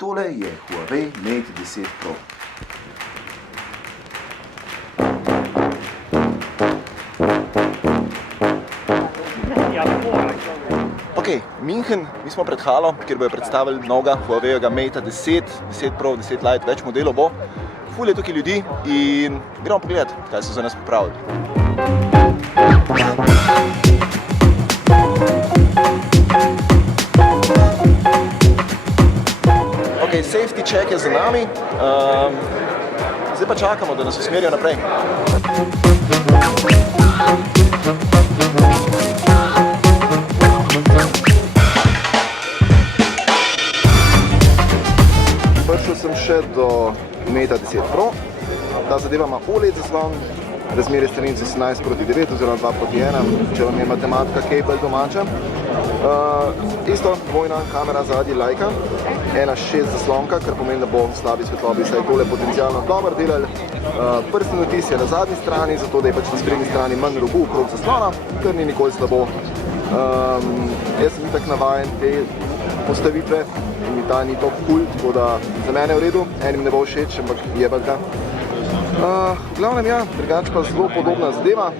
Tole je Huawei Mate 10 Pro. Ok, München, mi smo pred halo, kjer bojo predstavili novega Huawei-ga Mate 10, 10 Pro, 10 Lite, več modelov bo. Ful je tukaj ljudi in gremo pogledati, kaj so za nas pripravili. Ok, safety check je za nami. Zdaj pa čakamo, da nas usmerijo naprej. Prišel sem še do Mate 10 Pro. Ta zadeva ima OLED zaslon, razmerje stranic 18:9 oziroma 2:1, če vam je matematika kabel domača. Isto, dvojna kamera zadnji Leica, 1.6 zaslonka, kar pomeni, da bo v slabi svetlobi saj tole potencialno dobro delali. Prstni odtis je na zadnji strani, zato da je pač na sprednji strani manj robu okrog zaslona, kar ni nikoli slabo. Jaz sem itak navajen te postavitve in mi ta ni to kul, tako da za mene je v redu, enim ne bo všeč, ampak jebat ga. V glavnem ja, drugače pa zelo podobna zadeva.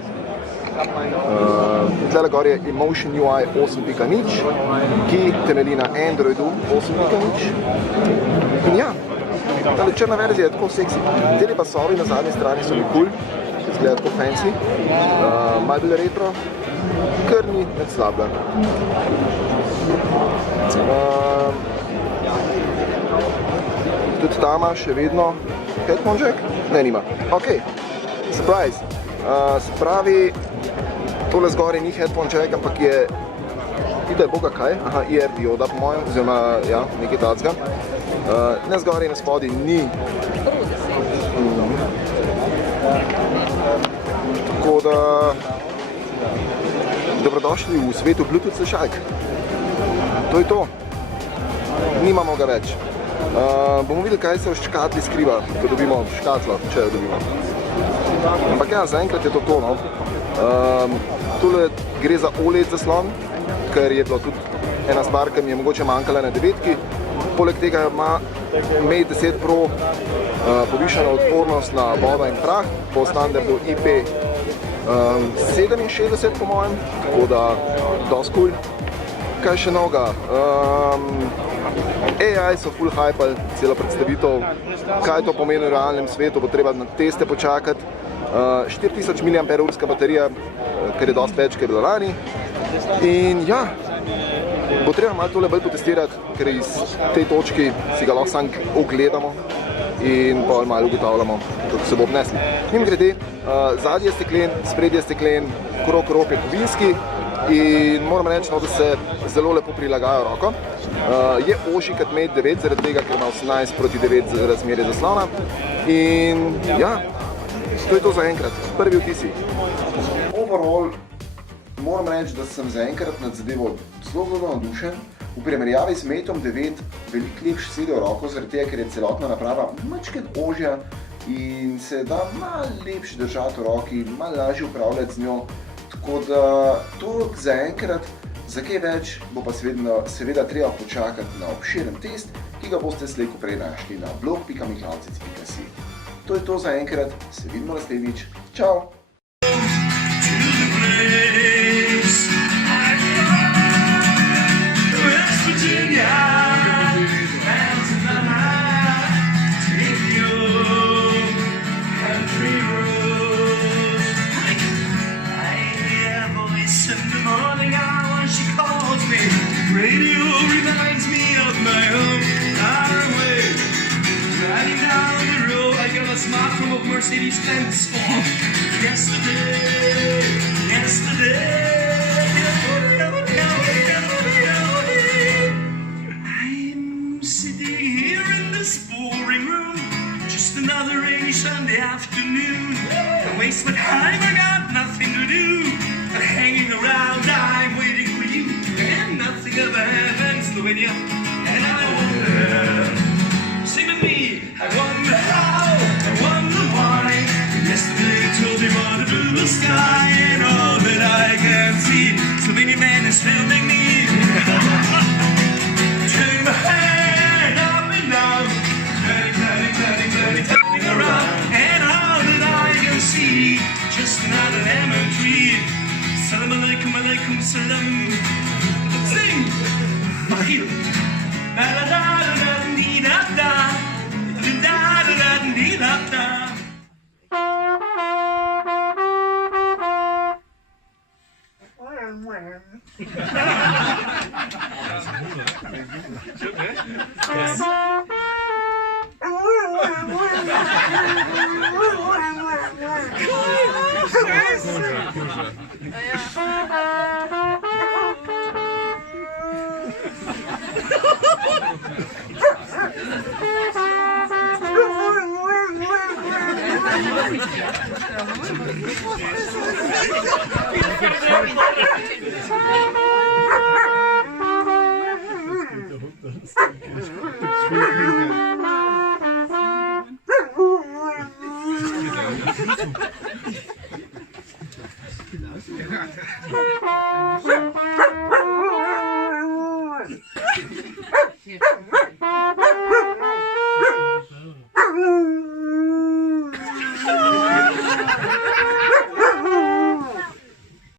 Tlele gor je Emotion UI 8.0, ki temelji na Androidu 8.0. In ja, tale črna verzija je tako seksi. Teli pasovi na zadnji strani so mi kul, izgleda tako fancy, malo bolj retro, kar ni med slabla. Tudi ta ima še vedno headphone jack? Ne, nima. Ok, surprise. Se pravi, tole zgori ni headphone jack, ampak je, da je boga kaj, aha, IR dioda po mojem, oziroma, ja, nekaj tacga. Ne zgori in spodaj ni. Tako da, dobrodošli v svetu Bluetooth slušalk. To je to. Nimamo ga več. Bomo videli, kaj se v škatli skriva, ko dobimo škatlo, če jo dobimo. Ampak ja, zaenkrat je to to, no. Tole gre za OLED zaslon, ker je bilo tudi ena stvar, ki mi je mogoče manjkala na 9-ki. Poleg tega ima Mate 10 Pro povišano odpornost na vodo in prah po standardu IP67 po mojem, tako da dosti cool. Kaj še novega? AI so full hypali, celo predstavitev. Kaj to pomeni v realnem svetu, bo treba na teste počakati. 4000 mAh baterija, kar je dosti več, kar je bilo lani. In ja, bo treba malo tole bolj potestirati, ker iz tej točki si ga lahko samo ogledamo in pa malo ugotavljamo, kako se bo obnesli. Mimogrede, zadnji je steklen, sprednji je steklen, krog je kovinski in moram reči, da se zelo lepo prilagajajo roko. Je ožji kot Mate 9, zaradi tega, ker ima 18:9 razmerje zaslona. In ja, to je to za enkrat. Prvi vtisi. Overall, moram reči, da sem za enkrat nad zadevo zelo navdušen. V primerjavi s Mateom 9 veliko lepše sedi v roko, zaradi tega, ker je celotna naprava majčkeno ožja in se da malo lepše držati v roki, malo lažje upravljati z njo. Tako da to za enkrat, za kaj več bo pa seveda treba počakati na obširen test, ki ga boste slej ko prej našli na blog.miklavcic.si. To je to za enkrat, se vidimo naslednjič. Čau! Radio reminds me of my home far away. Riding down the road, I got a smile from a Mercedes-Benz. Yesterday. I'm sitting here in this boring room, just another rainy Sunday afternoon. I waste my time, I got nothing to do. Hanging around, I'm waiting for you. And nothing ever happens, Slovenia. And I wonder, sing with me. I wonder how, I wonder why. Yesterday told me what to do the sky, and all that I can see, Slovenia man is filming me. Turn my head up and down.